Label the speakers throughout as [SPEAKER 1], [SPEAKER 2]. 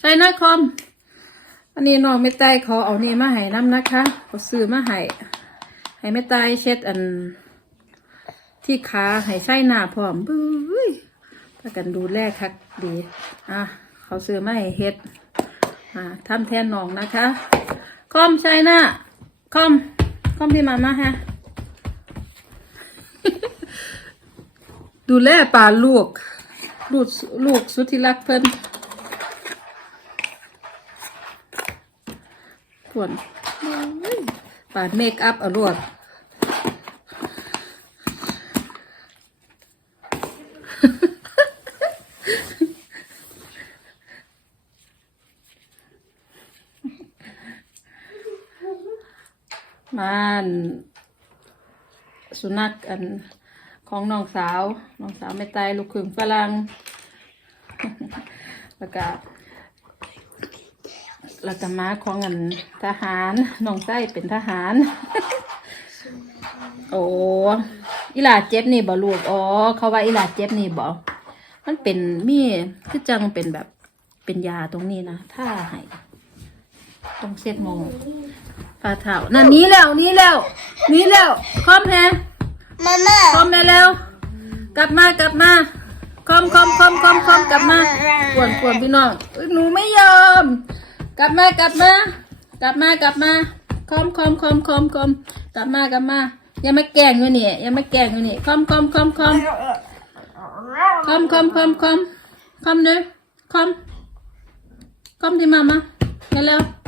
[SPEAKER 1] ใช่นะคอม อันนี้น้องไม่ตายขอเอานี่มาให้น้ำนะคะเขาซื้อมาให้ให้ไม่ตายเช็ดอัน ที่ขาให้ใส่หน้าพร้อมบุ้ยถ้ากันดูแลคักดีอะเขาซื้อมาให้เฮ็ดอ่าทำแทนน้องนะคะคอมใช่น้าคอมคอมพี่มามาฮะดูแลป่าลูก ลูกลูกสุดที่รักเพิ่น ปวนปาดเมคอัพเอาลวดมันสุนัขอันของน้องสาว น้องสาวไม่ตายลูกครึ่งฝรั่งแล้วก็ แล้วก็ม้าของอันทหารน้องไส้เป็นทหาร โอ้อีหลาเจ็บนี่บ่ลูกอ๋อเขาว่าอีหลาเจ็บนี่บ่มันเป็นมีคือจังเป็นแบบเป็นยาตรงนี้นะถ้าให้ต้องเซ็ตโมงปลาเถานั่นหนี้แล้วหนี้แล้วหนี้แล้วคอมแฮ
[SPEAKER 2] มาม่า
[SPEAKER 1] คอมมาแล้วกลับมากลับมาคอมคอมคอมคอมคอมกลับมาปวนปวนพี่น้องเอ้ยหนูไม่ยอม กลับมากลับมากลับมากลับมาคอมคอมคอมคอมคอมกลับมากลับมายังไม่แกล้งอยู่นี่ยังไม่แกล้งอยู่นี่คอมคอมคอมคอมคอมคอมคอมคอมคอมเนอคอมคอมที่มามาเร็วๆ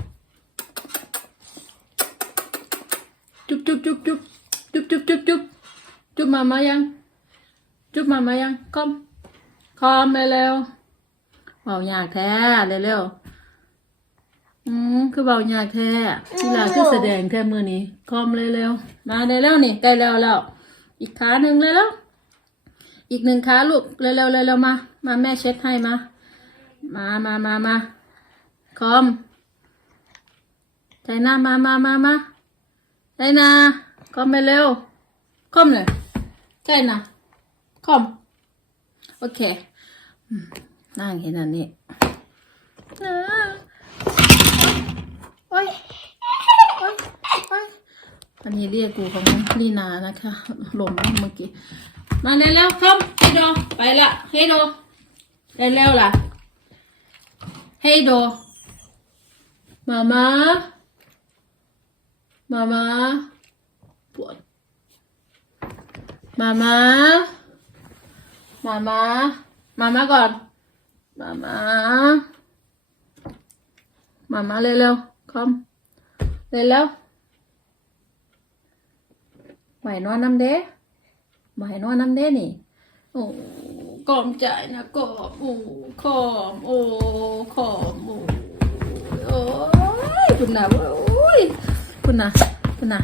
[SPEAKER 1] จุ๊บจุ๊บจุ๊บจุ๊บจุ๊บจุ๊บจุ๊บจุ๊บจุบมามายังจุ๊บมามายังคอมคอมไปเร็วเบายากแท้เร็วๆ อืมคือเบายากแท้ทีหลาคือแสดงแท้มือนี้คอมเร็วๆมาเร็วๆนี่ใกล้แล้วแล้ว อีกขาหนึ่งเลยแล้ว อีกหนึ่งขาลูกเร็วๆเร็วๆมา มาแม่เช็ดให้มา มามามามาคอมใจหน้ามามามามาใจหน้าคอมไปเร็วคอมเลยใช่นะคอมโอเคอืมนั่งเห็นอันนี้นะโอ้ยโอ้ยโอ้ยอันนี้เรียกกูของลีนานะคะหลงเมื่อกี้ มาเร็วๆคอมเฮโด ไปละเฮโดเร็วๆล่ะเฮโด มามามามาปวดมามามามามามาก่อน มามามามาเร็วๆ คอมเร็วๆไหวนอนน้ำเด้ไหวนอนน้ำเด้นี่โอ้กอมใจนะกอมโอ้ขอมโอ้ขอมโอ้โอ้ยคุณนะโอ้ยคุณนะคุณนะ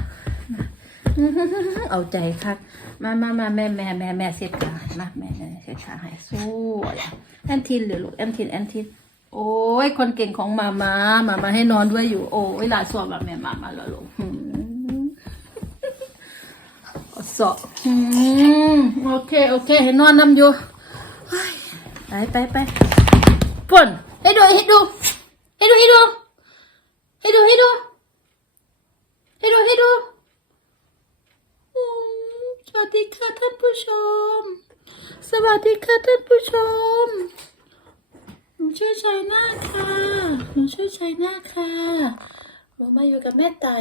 [SPEAKER 1] เอาใจคักมามามาแม่แม่แม่แม่เสียขาให้มาแม่แม่เสียขาให้สวยแอนทินเหรือลูกแอนทินแอนทิน โอ้ยคนเก่งของมามามามาให้นอนด้วยอยู่ โอ้ยหลานสวมแบบแม่มามาแล้วลูกสอบโอเคโอเค ให้นอนนำอยู่ไปไปไปป่นให้ดูให้ดูให้ดูให้ดูให้ดูให้ดูให้ดูให้ดูสวัสดีค่ะท่านผู้ชม สวัสดีค่ะท่านผู้ชม หนูชื่อชัยนาทค่ะ หนูชื่อชัยนาทค่ะ หนูมาอยู่กับแม่ไต่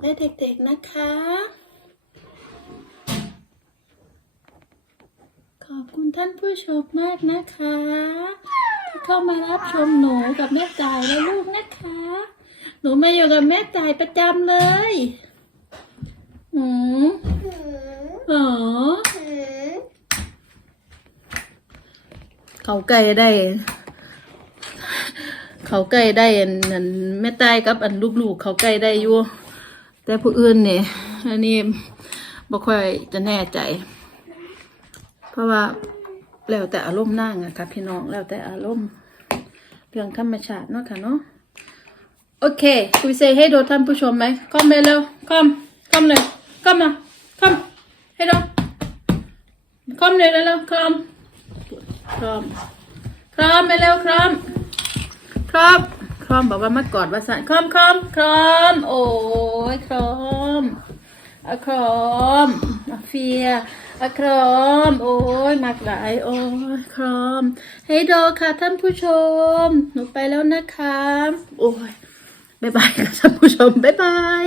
[SPEAKER 1] และเด็กๆนะคะ ขอบคุณท่านผู้ชมมากนะคะ ที่เข้ามารับชมหนูกับแม่จ่ายและลูกนะคะ หนูมาอยู่กับแม่จ่ายประจำเลยอืมอ๋อเขาไก่ได้ เขาไก่ได้อันอันแม่ตายกับอันลูกๆเขาไก่ได้อยู่แต่ผู้อื่นเนี่ยอันนี้บ่ค่อยจะแน่ใจ เพราะว่าแล้วแต่อารมณ์นั่งอะค่ะ พี่น้องแล้วแต่อารมณ์เรื่องธรรมชาติเนาะค่ะเนาะโอเคคุยเซให้ดูท่านผู้ชมไหมคอมเลยเร็วคอมคอมเลยคอมมาคอมให้ดูคอมเลยเร็วคอมคอมคอมไปเร็วคอม รอมครอมบอกว่ามากอดว่าสันครอมครอมครอม โอ้ยครอมอะครอมอะเฟียอะครอม โอ้ยมากหลาย โอ้ยครอมเฮ้ยโดค่ะท่านผู้ชม หนูไปแล้วนะคะ โอ้ยบายบายค่ะท่านผู้ชมบายบาย